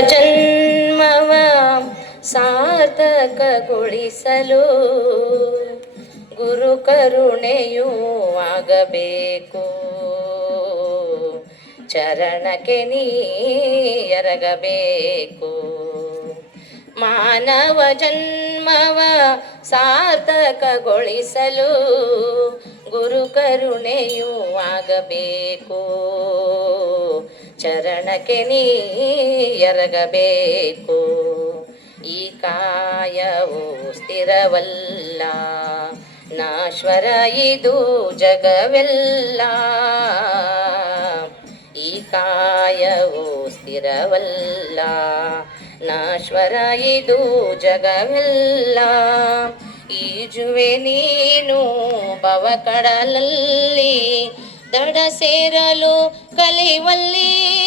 ಜನ್ಮವ ಸಾರ್ಥಕಗೊಳಿಸಲು ಗುರು ಕರುಣೆಯೂ ಆಗಬೇಕು. ಚರಣಕ್ಕೆ ನೀ ಎರಗಬೇಕು. ಮಾನವ ಜನ್ಮವ ಸಾರ್ಥಕಗೊಳಿಸಲು ಗುರು ಕರುಣೆಯೂ ಆಗಬೇಕು. ಚರಣಕ್ಕೆ ನೀ ಎರಗಬೇಕು. ಈ ಕಾಯವು ಸ್ಥಿರವಲ್ಲ, ನಾಶ್ವರ ಇದು ಜಗವೆಲ್ಲ. ಈ ಕಾಯವು ಸ್ಥಿರವಲ್ಲ, ನಾಶ್ವರ ಇದು ಜಗವೆಲ್ಲ. ಈಜುವೆ ನೀನು ಭವಕಡಲಲ್ಲಿ, ದಡ ಸೇರಲು ಕಲಿವಲ್ಲಿ.